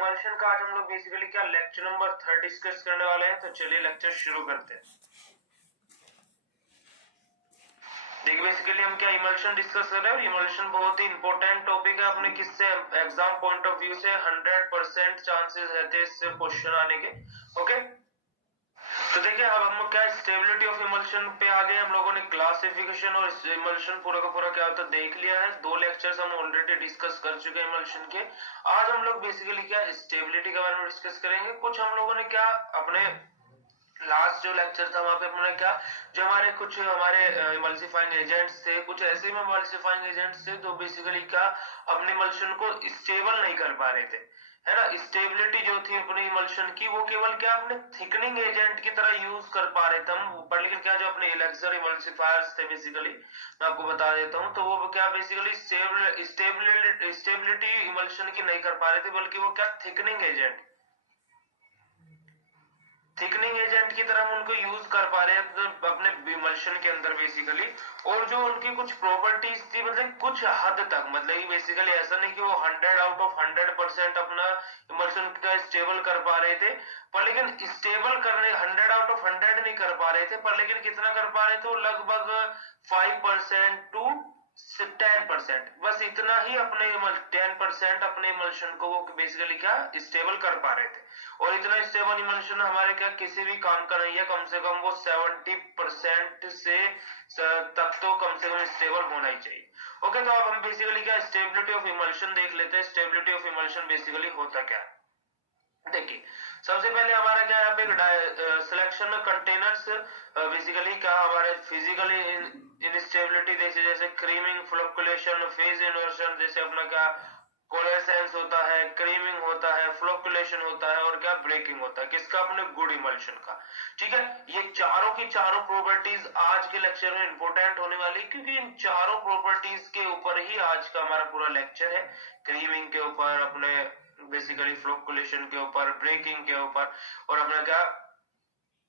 Emulsion का आज हम लोग बेसिकली क्या लेक्चर नंबर 3 डिस्कस करने वाले हैं। तो चलिए लेक्चर शुरू करते हैं। देखिए बेसिकली हम क्या इमल्शन डिस्कस कर रहे हैं और इमल्शन बहुत ही इंपॉर्टेंट टॉपिक है अपने किससे एग्जाम पॉइंट ऑफ व्यू से 100% चांसेस रहते हैं इससे क्वेश्चन आने के। ओके, तो देखिए अब हम क्या स्टेबिलिटी ऑफ इमल्शन पे आ गए। हम लोगों ने क्लासिफिकेशन और इमल्शन पूरा का पूरा क्या होता है देख लिया है। 2 लेक्चर्स हम ऑलरेडी डिस्कस कर चुके हैं इमल्शन के। आज हम लोग बेसिकली क्या स्टेबिलिटी के बारे में डिस्कस करेंगे। कुछ हम लोगों ने क्या अपने लास्ट जो लेक्चर था वहां पे हमने क्या जो हमारे कुछ हमारे इमल्सिफाइंग एजेंट्स थे, कुछ ऐसे ही इमल्सिफाइंग एजेंट्स थे तो बेसिकली क्या अपने इमल्शन को स्टेबल नहीं कर पा रहे थे, है ना। स्टेबिलिटी जो थी अपने इमल्शन की वो केवल क्या अपने थिकनिंग एजेंट की तरह यूज कर पा रहे थे हम, पर लेकिन क्या जो अपने एलेक्सर इमल्सिफायर्स थे बेसिकली मैं आपको बता देता हूँ, तो वो क्या बेसिकली स्टेबिलिटी इमल्शन की नहीं कर पा रहे थे, बल्कि वो क्या थिकनिंग एजेंट की तरह हम उनको यूज कर पा रहे हैं तो अपने इमल्शन के अंदर बेसिकली। और जो उनकी कुछ प्रॉपर्टीज थी मतलब कुछ हद तक, मतलब बेसिकली ऐसा नहीं कि वो 100 आउट ऑफ 100% अपना इमल्शन का स्टेबल कर पा रहे थे, पर लेकिन स्टेबल करने 100 आउट ऑफ 100 नहीं कर पा रहे थे, पर लेकिन कितना कर पा रहे थे, लगभग 5% टू 10%, बस इतना ही अपने 10% अपने इमल्शन को वो बेसिकली क्या स्टेबल कर पा रहे थे। और इतना स्टेबल इमल्शन हमारे क्या किसी भी काम का नहीं है, कम से कम वो 70% से तक तो कम से कम स्टेबल होना ही चाहिए। ओके, तो अब हम बेसिकली क्या स्टेबिलिटी ऑफ इमल्शन देख लेते हैं। स्टेबिलिटी ऑफ इमल्शन बेसिकली होता क्या है। देखिए सबसे पहले हमारा क्या यहाँ पे सिलेक्शन में कंटेनर्स बेसिकली क्या हमारे फिजिकली इनस्टेबिलिटी जैसे क्रीमिंग, फ्लोकुलेशन, फेज इन्वर्शन, जैसे अपना क्या कोलेसेंस होता है, क्रीमिंग होता है, फ्लोकुलेशन होता है और क्या ब्रेकिंग होता है किसका अपने गुड इमल्शन का। ठीक है, ये चारों की चारों प्रॉपर्टीज आज के लेक्चर में इंपॉर्टेंट होने वाली, क्योंकि इन चारों प्रॉपर्टीज के ऊपर ही आज का हमारा पूरा लेक्चर है। क्रीमिंग के ऊपर, अपने बेसिकली फ्लोकुलेशन के ऊपर, ब्रेकिंग के ऊपर और अपना क्या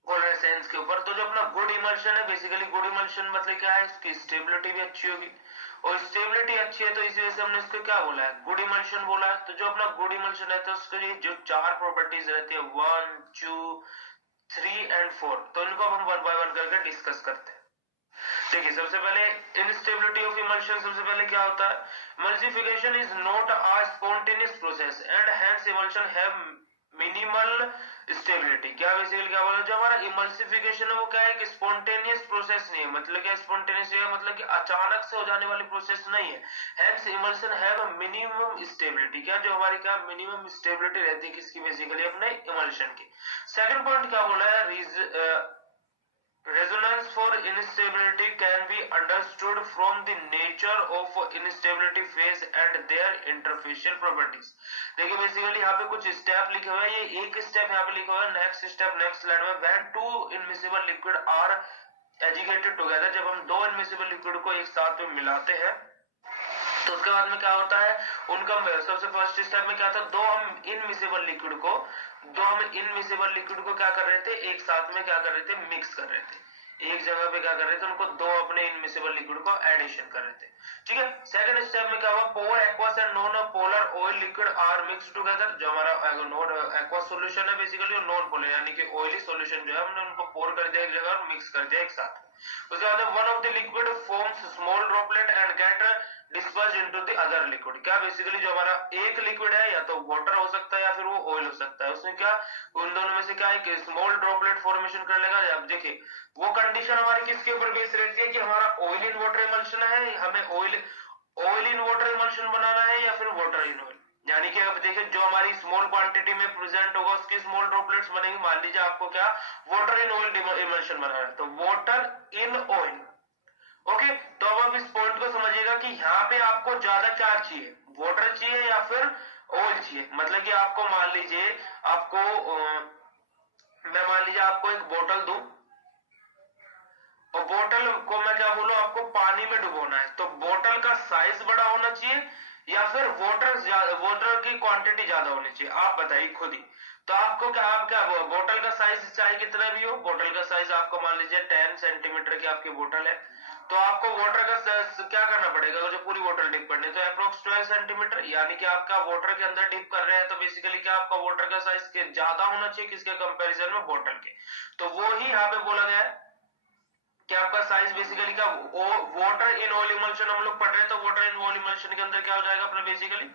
कोलेसेंस के ऊपर। तो जो अपना गुड इमल्शन है बेसिकली गुड इमल्शन मतलब क्या है, इसकी स्टेबिलिटी भी अच्छी होगी और स्टेबिलिटी अच्छी है तो इस वजह से हमने इसको क्या बोला है, गुड इमल्शन बोला है। तो जो अपना गुड इमल्शन है तो उसके लिए जो 4 प्रॉपर्टीज रहती है 1, 2, 3 एंड 4, तो इनको हम 1 बाय 1 करके डिस्कस करते हैं। देखिए सबसे पहले इनस्टेबिलिटी ऑफ इमल्शन, सबसे पहले क्या होता है, emulsification is not a spontaneous process and hence emulsion have minimal stability. क्या बेसिकली क्या बोला, जो हमारा इमल्सिफिकेशन है वो क्या है कि स्पॉन्टेनियस प्रोसेस नहीं है। मतलब क्या स्पॉन्टेनियस है, मतलब कि अचानक से हो जाने वाली प्रोसेस नहीं है। Hence emulsion have a minimum stability, क्या जो हमारी क्या मिनिमम स्टेबिलिटी रहती है किसकी बेसिकली अपने इमल्शन की। सेकंड पॉइंट क्या बोला है, resonance for instability can be understood from the nature of instability phase and their interfacial properties। देखिए बेसिकली यहाँ पे कुछ स्टेप लिखे हुए हैं, ये एक स्टेप यहाँ पे लिखा हुआ है, नेक्स्ट स्टेप नेक्स्ट स्लाइड में, when two immiscible liquid are agitated together, जब हम 2 immiscible liquid को एक साथ में मिलाते हैं तो उसके बाद में क्या होता है उनका सबसे फर्स्ट स्टेप में क्या था, दो हम इनमिसेबल लिक्विड को क्या कर रहे थे, एक साथ में क्या कर रहे थे, मिक्स कर रहे थे, एक जगह पे क्या कर रहे थे, उनको 2 अपने इनमिसेबल लिक्विड को एडिशन कर रहे थे। ठीक है, सेकंड स्टेप में क्या हुआ, pour aqueous and non polar oil liquid are mix together. जो हमारा नॉन एक्वस सॉल्यूशन है बेसिकली और नॉन पोलर यानी कि ऑयली सॉल्यूशन जो है हमने उनको पोर कर दिया एक जगह और मिक्स कर दिया एक साथ। उसके बाद one of the liquid forms small droplet and get disperse into the other liquid. क्या बेसिकली जो हमारा एक लिक्विड है या तो वाटर हो सकता है या फिर वो ऑयल हो सकता है, उसमें क्या उन दोनों में से क्या है कि स्मॉल ड्रॉपलेट फॉर्मेशन कर लेगा। अब देखिए वो कंडीशन हमारी किसके ऊपर बेस रहती है कि हमारा ऑयल इन वाटर इमल्शन है, हमें ऑयल इन वाटर इमल्शन बनाना है या फिर वाटर इन ऑयल। यानी कि अब देखिए जो हमारी स्मॉल क्वांटिटी में प्रेजेंट होगा उसकी स्मॉल ड्रॉपलेट्स बनेंगे। मान लीजिए आपको क्या वाटर इन ऑयल इमल्शन बनाना है तो वाटर इन ऑयल। ओके, तो अब आप इस पॉइंट को समझिएगा कि यहाँ पे आपको ज्यादा क्या चाहिए, वाटर चाहिए या फिर ऑयल चाहिए। मतलब कि आपको मान लीजिए मैं मान लीजिए आपको एक बोतल दूं और बोतल को मैं क्या बोलूं आपको पानी में डुबोना है, तो बोतल का साइज बड़ा होना चाहिए या फिर वाटर की क्वांटिटी ज्यादा होनी चाहिए, आप बताइए खुद ही। तो आपको क्या बोतल का साइज चाहे कितना भी हो, बोतल का साइज आपको मान लीजिए 10 सेंटीमीटर की आपकी बोतल है तो आपको वाटर का क्या करना पड़ेगा, जो पूरी वाटर डिप करनी है तो अप्रोक्स 12 सेंटीमीटर, यानी कि आपका वाटर के अंदर डिप कर रहे हैं तो बेसिकली क्या आपका वाटर का साइज ज्यादा होना चाहिए किसके कंपैरिजन में, बोतल के। तो वो ही यहाँ पे बोला गया है कि आपका साइज बेसिकली क्या, वाटर इन ऑयल इमल्शन हम लोग पढ़ रहे हैं, तो वाटर इन ऑयल इमल्शन के अंदर क्या हो जाएगा अपना, basically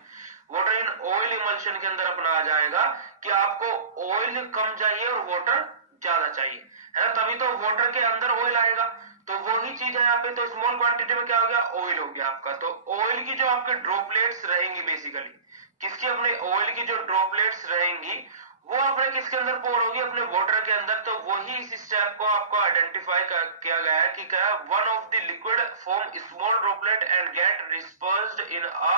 water in oil emulsion के अंदर अपना आ जाएगा कि आपको ऑयल कम चाहिए और वाटर ज्यादा चाहिए, है ना, तभी तो वाटर के अंदर ऑयल आएगा। तो वही चीज है यहाँ पे, तो स्मॉल क्वांटिटी में क्या हो गया, ऑयल हो गया आपका। तो ऑयल की जो आपके ड्रॉपलेट्स रहेंगी बेसिकली, किसकी, अपने ऑयल की जो ड्रॉपलेट्स रहेंगी वो अपने किसके अंदर पोर होगी, अपने वाटर के अंदर। तो वही इस स्टेप को आपको आइडेंटिफाई किया गया है कि क्या, one of the liquid form small droplet and get dispersed in a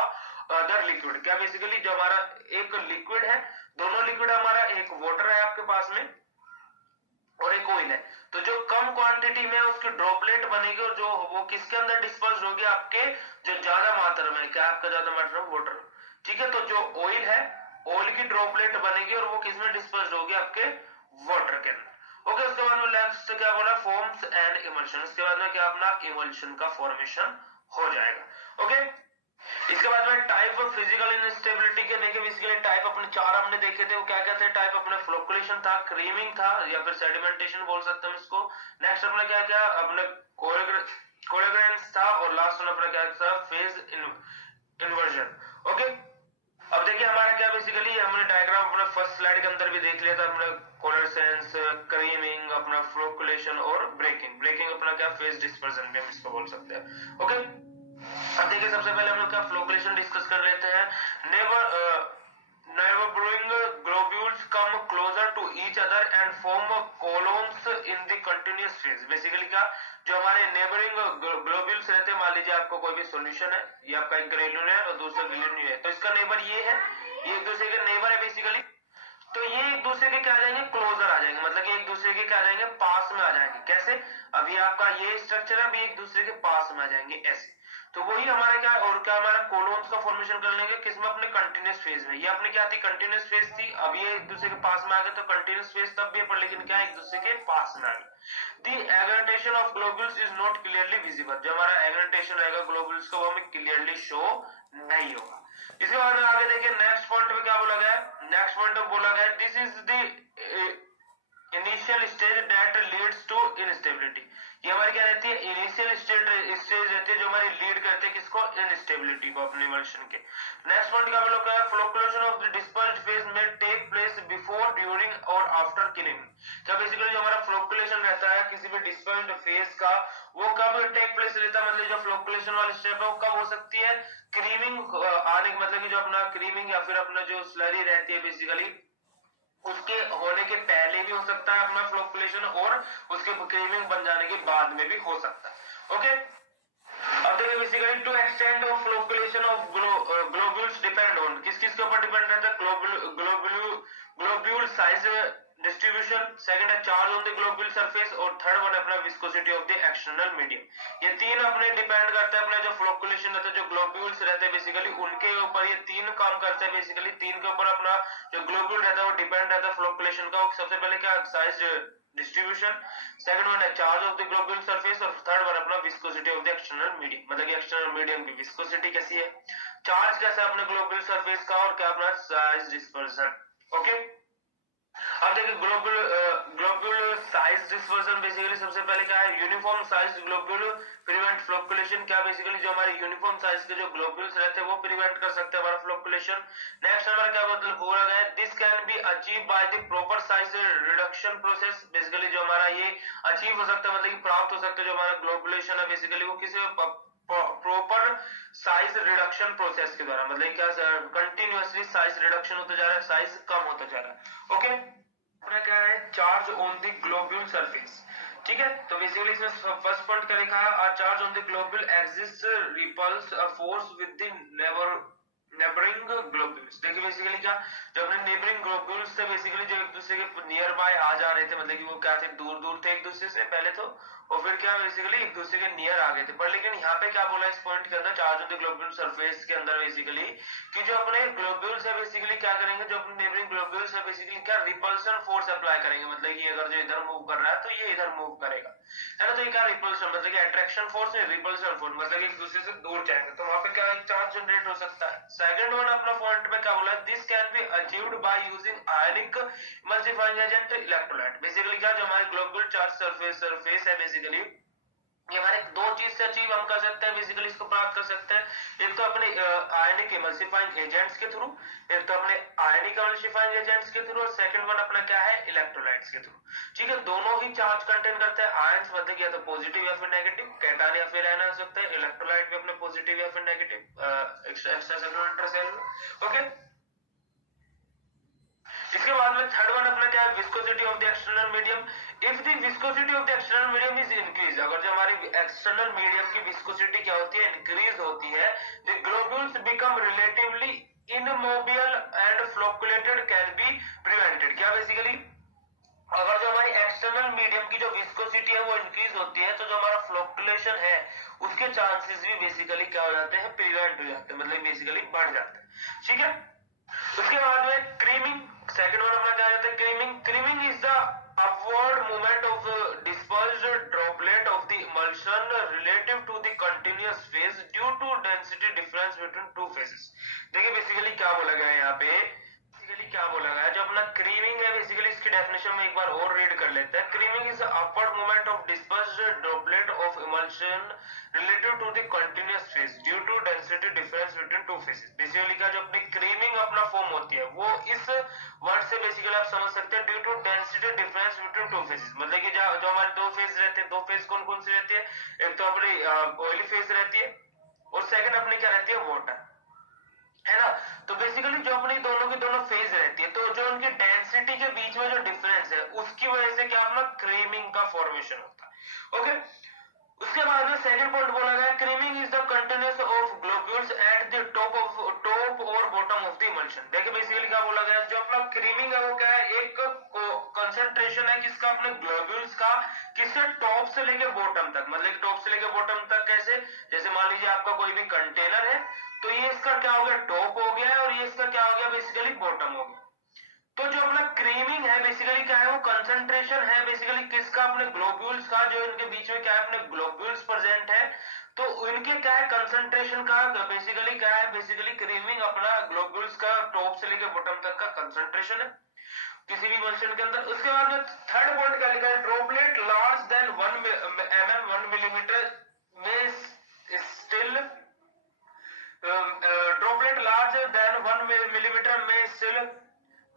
other liquid. क्या बेसिकली जो हमारा एक लिक्विड है, दोनों लिक्विड हमारा, एक वाटर है आपके पास में और एक ऑयल है, तो जो कम क्वांटिटी में उसकी ड्रॉपलेट बनेगी और जो वो किसके अंदर डिस्पर्स होगी, आपके जो ज्यादा मात्रा में, क्या आपका ज्यादा मात्रा में वाटर, ठीक है। तो जो ऑयल है, ऑयल की ड्रॉपलेट बनेगी और वो किसमें डिस्पर्स होगी, आपके वाटर के अंदर। ओके, उसके बाद में नेक्स्ट क्या बोला, फॉर्म्स एंड इमल्शन। इसके बाद में क्या अपना इमल्शन का फॉर्मेशन हो जाएगा। ओके, इसके बाद में टाइप ऑफ फिजिकल इनस्टेबिलिटी के देखे, बेसिकली टाइप अपने चार हमने देखे थे, वो क्या क्या थे टाइप, अपने फ्लोकुलेशन था, क्रीमिंग था या फिर सेडिमेंटेशन बोल सकते हैं इसको। नेक्स्ट अपने क्या क्या, अपने कोलेग्रेंस था और लास्ट में अपना क्या था, फेज इन्वर्जन। ओके, अब देखिए हमारा क्या बेसिकली हमने डायग्राम अपना फर्स्ट स्लाइड के अंदर भी देख लिया था, अपना कोलेसेंस, क्रीमिंग, अपना फ्लोकुलेशन और ब्रेकिंग। ब्रेकिंग अपना क्या, फेज डिस्पर्जन भी हम इसको बोल सकते हैं। ओके, अब देखिए सबसे पहले हम लोग क्या फ्लोकुलेशन डिस्कस कर रहे थे। neighboring globules come closer to each other and form columns in the continuous phase। Basically क्या, जो हमारे नेबरिंग ग्लोब्यूल्स रहते हैं, मान लीजिए आपको कोई भी सॉल्यूशन है, ये आपका एक ग्रेन्यूल है और दूसरा ग्रेन्यूल है, तो इसका नेबर ये है, ये एक दूसरे के नेबर है बेसिकली, तो ये एक दूसरे के क्या आ जाएंगे, क्लोजर आ जाएंगे, मतलब कि एक दूसरे के क्या आ जाएंगे, पास में आ जाएंगे। कैसे, अभी आपका ये स्ट्रक्चर है, अभी एक दूसरे के पास में आ जाएंगे ऐसे। तो वही हमारा क्या, और क्या हमारा कोलोन्स का फॉर्मेशन कर लेंगे किसमें, अपने कंटिन्यूस फेज में। ये अपने क्या थी, कंटिन्यूस फेज थी, अब ये एक दूसरे के पास में आ गए, तो कंटिन्यूस फेज तब भी है पर लेकिन क्या एक दूसरे के पास में आ गए। The aggregation of globules is not clearly visible. जो हमारा एग्रेंटेशन रहेगा ग्लोब्यूल्स का वो हमें क्लियरली शो नहीं होगा। इसके बाद में आगे देखिए नेक्स्ट पॉइंट में क्या बोला गया है, नेक्स्ट पॉइंट में बोला गया this is the initial stage that leads to instability. ये हमारी क्या रहती है, इनिशियल स्टेज रहती है जो हमारी लीड करते हैं किसको, इनस्टेबिलिटी को, अपने इमल्शन के। नेक्स्ट पॉइंट का हम लोग का flocculation of the dispersed phase में टेक प्लेस बिफोर, ड्यूरिंग और आफ्टर किलिंग। क्या बेसिकली जो हमारा फ्लोकुलेशन रहता है किसी भी डिस्पर्स्ड फेज का, वो कब टेक प्लेस रहता है, मतलब जो फ्लोकुलेशन वाली स्टेप है वो कब हो सकती है, क्रीमिंग आने, मतलब कि जो अपना क्रीमिंग या फिर अपना जो स्लरी रहती है बेसिकली उसके होने के पहले भी हो सकता है अपना फ्लोकुलेशन, और उसके क्रीमिंग बन जाने के बाद में भी हो सकता है। ओके, अब देखिए basically to extend of flocculation of globules depend on, किस किस के ऊपर डिपेंड रहता है, ग्लोब्यूल साइज डिस्ट्रीब्यूशन, सेकंड है charge on the globule surface, और थर्ड वन अपना viscosity of the external medium. ये तीन अपने डिपेंड करते हैं अपने जो फ्लोकुलेशन रहता है, जो ग्लोब्यूल्स रहते हैं बेसिकली उनके ऊपर, ये तीन काम करते हैं बेसिकली, तीन के ऊपर अपना जो ग्लोब्यूल रहता है वो डिपेंड रहता है फ्लोकुलेशन का। सबसे पहले क्या, साइज डिस्ट्रीब्यूशन, सेकंड वन है charge of the globule surface, और थर्ड वन अपना viscosity of the external medium, मतलब कि एक्सटर्नल मीडियम की विस्कोसिटी कैसी है, चार्ज कैसा है अपने ग्लोब्यूल सरफेस का, और क्या अपना साइज डिस्पर्सन। ओके, अब देखिए ग्लोब्यूल साइज डिस्पर्सन बेसिकली सबसे पहले क्या है, uniform size globule prevent flocculation. क्या बेसिकली जो हमारे यूनिफॉर्म साइज के जो ग्लोब्यूल्स रहते हैं वो प्रिवेंट कर सकते हैं हमारा फ्लोकुलेशन। नेक्स्ट हमारा क्या मतलब बोला गया है, this can be achieve by the proper size reduction process. Basically जो हमारा ये अचीव हो सकता है, मतलब कि प्राप्त हो सकता है जो हमारा ग्लोबुलेशन है बेसिकली वो किसी प्रॉपर साइज रिडक्शन प्रोसेस के द्वारा, मतलब क्या कंटिन्यूअसली साइज रिडक्शन होता जा रहा है, साइज कम होता जा रहा है। ओके, अपना क्या है, charge on the globule surface, ठीक है। तो बेसिकली इसमें फर्स्ट पॉइंट क्या लिखा है, charge on the globule exist repels a force with the neighbouring globules. देखिए बेसिकली क्या, जो अपने नेबरिंग ग्लोब्यूल्स थे बेसिकली जो एक दूसरे के नियर बाय आ जा रहे थे, मतलब कि वो क्या थे, दूर दूर थे एक दूसरे से पहले तो, और फिर क्या बेसिकली एक दूसरे के नियर आ गए थे। पर लेकिन यहाँ पे क्या बोला इस पॉइंट के अंदर, charge of the globule surface के अंदर बेसिकली, कि जो अपने ग्लोब्यूल्स है बेसिकली क्या करेंगे, जो अपने नेबरिंग ग्लोब्यूल्स है बेसिकली क्या रिपल्सन फोर्स अप्लाई करेंगे, मतलब कि अगर जो इधर मूव कर रहा है तो ये इधर मूव करेगा, है ना। तो ये क्या रिपल्सन मतलब कि अट्रैक्शन फोर्स है, रिपल्सन फोर्स मतलब एक दूसरे से दूर जाएंगे, तो वहां पे क्या एक चार्ज जनरेट हो सकता है। सेकंड वन अपना पॉइंट में क्या बोला, this can be achieved by using ionic emulsifying agent electrolyte. Basically क्या, जो हमारे ग्लोबुलर चार्ज सरफेस है बेसिकली, ये हमारे दो चीज से अचीव हम कर सकते हैं बेसिकली, इसको प्राप्त कर सकते हैं। एक तो अपने आयनिक इमल्सिफाइंग एजेंट्स के थ्रू, एक तो अपने आयनिक इमल्सिफाइंग एजेंट्स के थ्रू, और सेकंड वन अपना क्या है, इलेक्ट्रोलाइट्स के थ्रू। ठीक है, दोनों ही चार्ज कंटेन करते हैं। आयंस मतलब या तो पॉजिटिव या फिर नेगेटिव, कैटायन या फिर आयन हो सकता है, इलेक्ट्रोलाइट भी अपने पॉजिटिव या फिर negative extra cellular intercellular. Okay, इसके बाद में थर्ड वन अपना क्या है, viscosity of the external medium. If the viscosity of the external medium is increase, अगर जो हमारी एक्सटर्नल मीडियम की विस्कोसिटी क्या होती है, इंक्रीज होती है, the globules become relatively immobile and flocculated can be prevented. क्या बेसिकली, अगर जो हमारी एक्सटर्नल मीडियम की जो विस्कोसिटी है वो इंक्रीज होती है, तो जो हमारा फ्लोकुलेशन है उसके चांसेस भी बेसिकली क्या हो जाते हैं, प्रिवेंट हो जाते हैं, मतलब बेसिकली बढ़ जाते हैं। ठीक है, उसके बाद में क्रीमिंग, सेकंड वन अपना क्या रहता है, creaming. Creaming is the upward movement of dispersed droplet of the emulsion relative to the continuous phase due to density difference between two phases. देखिए बेसिकली क्या बोला गया है यहाँ पे, बेसिकली क्या बोला गया है, जो अपना क्रीमिंग है बेसिकली इसकी डेफिनेशन में एक बार और रीड कर लेते हैं। Creaming is upward movement of dispersed droplet of emulsion relative to the continuous phase due to density difference between two phases. Basically का जो अपनी क्रीमिंग अपना फॉर्म होती है वो इस वर्ड से बेसिकली आप समझ सकते हैं, due to density difference between two phases, मतलब कि जो हमारे दो फेज रहते हैं, दो फेज कौन कौन सी रहती है, एक तो अपनी ऑयली फेज रहती है, और सेकंड अपनी क्या रहती है, वाटर, है ना। तो बेसिकली जो अपनी दोनों की दोनों फेज रहती है, तो जो उनकी डेंसिटी के बीच में जो डिफरेंस है उसकी वजह से क्या अपना क्रीमिंग का फॉर्मेशन होता है। ओके, उसके बाद में सेकंड पॉइंट बोला गया, creaming is the concentration of globules at the top और बॉटम ऑफ द इमल्शन। देखिए बेसिकली क्या बोला गया, जो अपना क्रीमिंग है वो क्या है, एक कंसंट्रेशन है किसका, अपने ग्लोब्यूल्स का, किससे, टॉप से लेके बॉटम तक, मतलब टॉप से लेके बॉटम तक कैसे, जैसे मान लीजिए आपका कोई भी कंटेनर है, तो ये इसका क्या हो गया, टॉप हो गया है, और ये इसका क्या हो गया, बेसिकली बॉटम हो गया। तो जो अपना क्रीमिंग है बेसिकली क्या है, वो कंसंट्रेशन है बेसिकली किसका, अपने ग्लोब्यूल्स का, जो इनके बीच में क्या है, अपने ग्लोब्यूल्स प्रेजेंट है, तो इनके क्या है, कंसंट्रेशन का बेसिकली क्या है, बेसिकली क्रीमिंग अपना ग्लोब्यूल्स का टॉप से लेकर बॉटम तक का कंसंट्रेशन है किसी भी इमल्शन के अंदर। उसके बाद में थर्ड पॉइंट क्या लिखा है, ड्रॉपलेट लार्ज देन 1 मिलीमीटर में still, droplet larger than 1 millimetre में still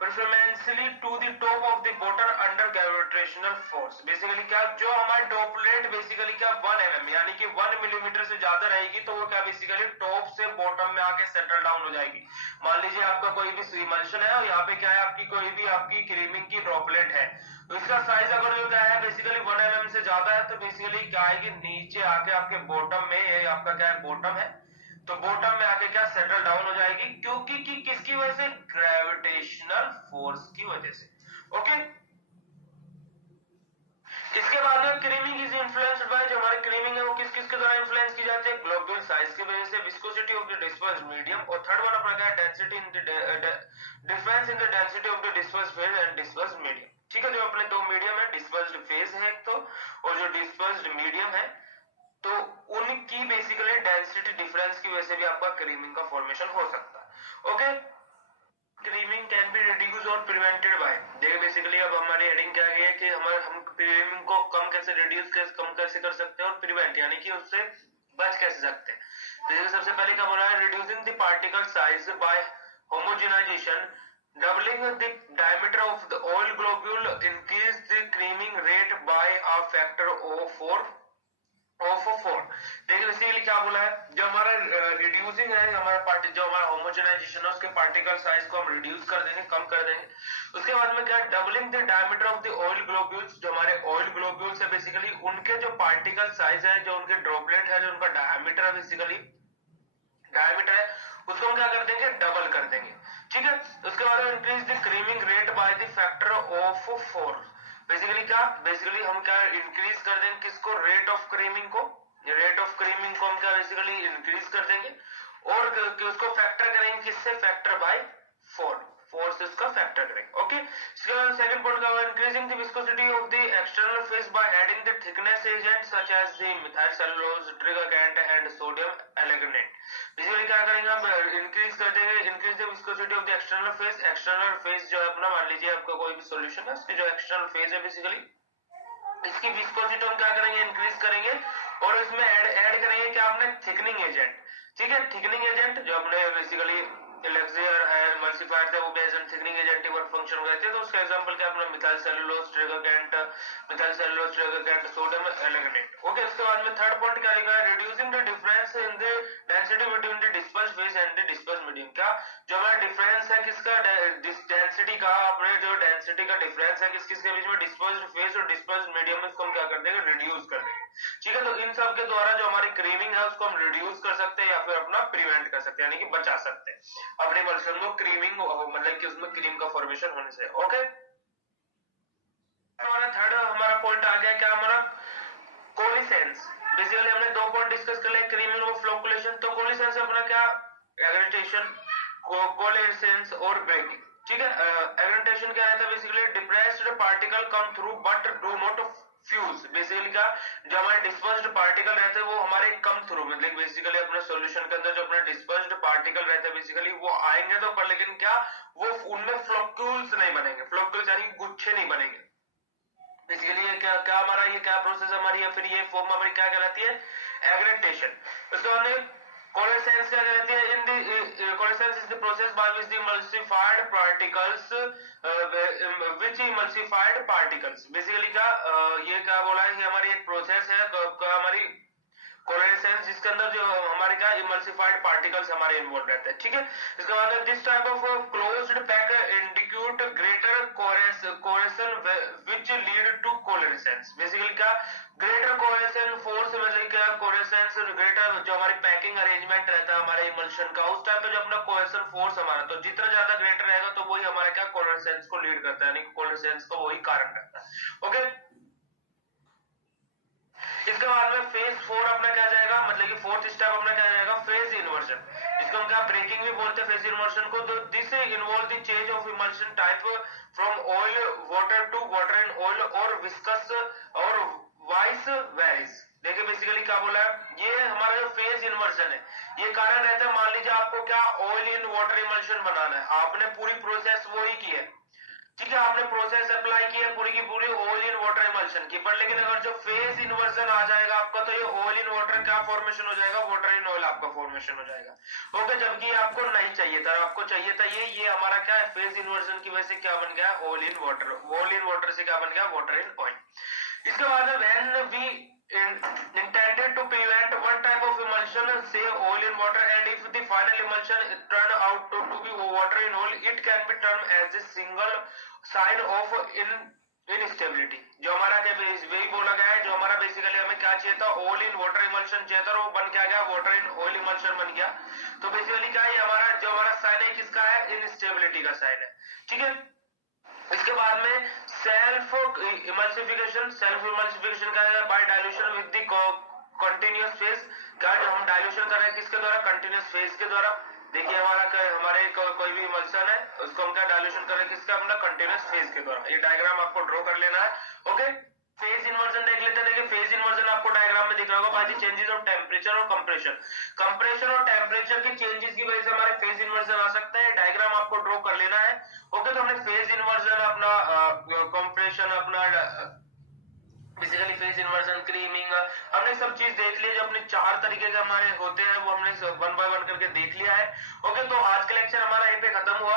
preferentially to the top of the bottle under gravitational force। Basically क्या, जो हमारी ड्रॉपलेट बेसिकली क्या 1 mm यानी कि 1 मिलीमीटर से ज्यादा रहेगी, तो वो क्या बेसिकली टॉप से बॉटम में आके सेटल डाउन हो जाएगी। मान लीजिए आपका कोई भी इमल्शन है और यहाँ पे क्या है, आपकी कोई भी आपकी क्रीमिंग की ड्रॉपलेट है, तो इसका साइज अगर जो क्या है बेसिकली 1 mm से ज्यादा है, तो बेसिकली क्या आएगी, नीचे आके आपके बॉटम में, ये आपका क्या है, बॉटम है, तो बॉटम में आके क्या सेटल डाउन हो जाएगी, क्योंकि कि किसकी वजह से, ग्रेविटेशनल फोर्स की वजह से। ओके, इसके बाद में क्रीमिंग इज इन्फ्लुएंस्ड बाय, जो हमारी क्रीमिंग है वो किस किस के द्वारा इन्फ्लुएंस की जाती है, ग्लोब्यूल साइज की वजह से, viscosity of the dispersed medium, और थर्ड वन अपना क्या है, density in the difference in the density of the dispersed phase and dispersed medium. ठीक है, जो अपने दो मीडियम है, डिस्पर्स्ड फेज है एक तो, और जो डिस्पर्स्ड मीडियम है, तो उनकी बेसिकली डेंसिटी डिफरेंस की वजह से भी आपका क्रीमिंग का फॉर्मेशन हो सकता है। Okay, creaming can be reduce और प्रिवेंटेड बाय, देखिए बेसिकली अब हमारी हेडिंग क्या है कि हम क्रीमिंग को कम कैसे रिड्यूस कम कैसे कर सकते हैं, और प्रिवेंट यानी कि उससे बच कैसे सकते हैं। तो देखिए सबसे पहले क्या बोला है, reducing the particle size by homogenisation, doubling the diameter of the oil globule increase the creaming rate by a factor of 4। देखिए बेसिकली क्या बोला है, जो हमारा रिड्यूसिंग है, हमारा पार्टी जो हमारा होमोजेनाइजेशन है उसके पार्टिकल साइज को हम रिड्यूस कर देंगे, कम कर देंगे। उसके बाद में क्या, doubling the diameter of the oil globules, जो हमारे ऑयल ग्लोब्यूल्स है बेसिकली उनके जो पार्टिकल साइज है, जो उनके ड्रॉपलेट है, जो उनका डायमीटर है बेसिकली डायमीटर है, उसको हम क्या कर देंगे, डबल कर देंगे। ठीक है, उसके बाद increase the creaming rate by the factor of 4। Basically क्या, बेसिकली हम क्या इंक्रीज कर देंगे किसको, रेट ऑफ क्रीमिंग को, रेट ऑफ क्रीमिंग को हम क्या बेसिकली इंक्रीज कर देंगे और उसको फैक्टर करेंगे किससे, फैक्टर बाय 4 से उसका फैक्टर करेंगे। ओके, इसके बाद सेकंड पॉइंट का increasing the viscosity of the external phase by adding the thickness agent such as the methyl cellulose, tragacanth and sodium alginate. Basically क्या करेंगे हम, इंक्रीज कर देंगे, increase the viscosity of the external phase. External phase जो है अपना, मान लीजिए आपका कोई भी सॉल्यूशन है, उसकी जो एक्सटर्नल फेस है बेसिकली, इसकी विस्कोसिटी हम क्या करेंगे, इंक्रीज करेंगे और इसमें ऐड करेंगे क्या, आपने थिकनिंग एजेंट। ठीक है, थिकनिंग एजेंट जो अपने बेसिकली एलेक्सियर है, एमल्सिफायर थे, वो भी as an thickening agent work function करते हैं। तो उसका एग्जांपल क्या अपना methyl cellulose, tragacanth, methyl cellulose, tragacanth, sodium alginate. Okay, उसके बाद में थर्ड पॉइंट क्या लिखा है, reducing the difference in the density between the dispersed phase and the dispersed medium. क्या जो हमारा डिफरेंस है किसका, डेंसिटी का, अपने जो डेंसिटी का डिफरेंस है किस किसके बीच में, डिस्पर्स्ड फेस और डिस्पर्स्ड मीडियम में, इसको हम क्या कर देंगे, रिड्यूस कर देंगे। ठीक है, तो इन सब के द्वारा जो हमारी क्रीमिंग है उसको हम रिड्यूस कर सकते हैं या फिर अपना प्रिवेंट कर सकते हैं, यानी कि बचा सकते हैं अपने इमल्शन को क्रीमिंग, मतलब कि उसमें क्रीम का फॉर्मेशन होने से। ओके, हमारा थर्ड हमारा पॉइंट आ गया क्या, हमारा कोलिसेंस। बेसिकली हमने दो पॉइंट डिस्कस कर लिया, क्रीमिंग और फ्लोकुलेशन। तो कोलिसेंस अपना क्या, एग्रीटेशन, कोलिसेंस और ब्रेकिंग। ठीक है, एग्रीटेशन क्या रहता है, basically depressed particle come through but do not fuse. Basically क्या, जो हमारे डिस्पर्स्ड पार्टिकल रहते हैं वो हमारे कम थ्रू, मतलब बेसिकली अपने सॉल्यूशन के अंदर जो अपने डिस्पर्स्ड पार्टिकल रहते हैं बेसिकली वो आएंगे तो पर, लेकिन क्या वो उनमें फ्लोक्यूल्स नहीं बनेंगे, फ्लोक्यूल्स यानी गुच्छे नहीं बनेंगे। बेसिकली ये क्या क्या हमारा, ये क्या प्रोसेस हमारी, या फिर ये फॉर्म हमारी क्या कहलाती है, एग्रीटेशन। उसके बाद कोलेसेंस क्या कहलाती है, in the coalescence is the process by which the emulsified particles which emulsified particles. Basically क्या ये क्या बोला है, ये हमारी एक प्रोसेस है हमारी कोलेसेंस, जिसके अंदर जो हमारे क्या इमल्सिफाइड पार्टिकल्स हमारे इन्वॉल्व रहते हैं। ठीक है, इसके बाद this type of closed pack indicate greater cohesion which lead to coalescence. Basically क्या, ग्रेटर कोहेसन फोर्स, मतलब क्या कोलेसेंस ग्रेटर, जो हमारी पैकिंग अरेंजमेंट रहता है हमारे इमल्शन का, उस टाइप पे जो अपना कोहेसन फोर्स हमारा, तो जितना ज्यादा ग्रेटर रहेगा तो वही हमारा क्या कोलेसेंस को लीड करता है, यानी कोलेसेंस का वही कारण रहता है। ओके, इसके बाद में फेज 4 अपना क्या जाएगा, मतलब कि फोर्थ स्टेप अपना क्या जाएगा, फेज इन्वर्जन। इसको हम क्या ब्रेकिंग भी बोलते हैं फेज इन्वर्जन को। This involve the change of emulsion type from oil water to water and oil और विस्कस और वाइस वेरिस। देखिए बेसिकली क्या बोला है, ये हमारा जो फेज इन्वर्जन है ये कारण रहता है, मान लीजिए आपको क्या ऑयल इन वाटर इमल्शन बनाना है, आपने पूरी प्रोसेस वही की है। ठीक है, आपने प्रोसेस अप्लाई की है पूरी की पूरी ऑयल इन वाटर इमल्शन की, पर लेकिन अगर जो फेज इन्वर्जन आ जाएगा आपका, तो ये ऑयल इन वाटर क्या फॉर्मेशन हो जाएगा, वाटर इन ऑयल आपका फॉर्मेशन हो जाएगा। ओके, जबकि आपको नहीं चाहिए था, आपको चाहिए था ये हमारा क्या है, फेज इन्वर्जन की वजह से क्या बन गया, oil in water, oil in water से क्या बन गया, वाटर इन ऑयल। इसके बाद when we intended to prevent one type of emulsion, say oil in water, and if the final emulsion turn out to be water in oil, it can be termed as a single sign of instability। जो हमारा वही बोला गया है, जो हमारा basically हमें क्या चाहिए था, ऑयल इन वाटर इमल्शन चाहिए था, वो बन क्या गया, वाटर इन ऑयल इमल्शन बन गया। तो बेसिकली क्या है, हमारा जो हमारा साइन है किसका है, इनस्टेबिलिटी का साइन है। ठीक है, इसके बाद में सेल्फ इमल्सिफिकेशन का है by dilution with the continuous phase. क्या जो हम डाइल्यूशन कर रहे हैं किसके द्वारा, कंटीन्यूअस फेज के द्वारा। देखिए हमारे कोई भी इमल्सन है उसको हम क्या डाइल्यूशन कर रहे हैं किसका, अपना कंटीन्यूअस फेज के द्वारा। ये डायग्राम आपको ड्रॉ कर लेना है। ओके, फेज इन्वर्जन देख लेते हैं। देखिए फेज इन्वर्जन आपको डायग्राम में दिख रहा होगा by the changes of temperature और कंप्रेशन। कंप्रेशन और टेंपरेचर के चेंजेस की वजह से हमारे फेज इन्वर्जन आ सकता है। डायग्राम आपको ड्रॉ कर लेना है। ओके, तो हमने फेज इन्वर्जन अपना कंप्रेशन अपना बेसिकली फेज इन्वर्जन, क्रीमिंग, हमने सब चीज देख लिया। जो अपने 4 तरीके के हमारे होते हैं वो हमने 1 बाय 1 करके देख लिया है। ओके, तो आज का लेक्चर हमारा यहीं पे खत्म हुआ।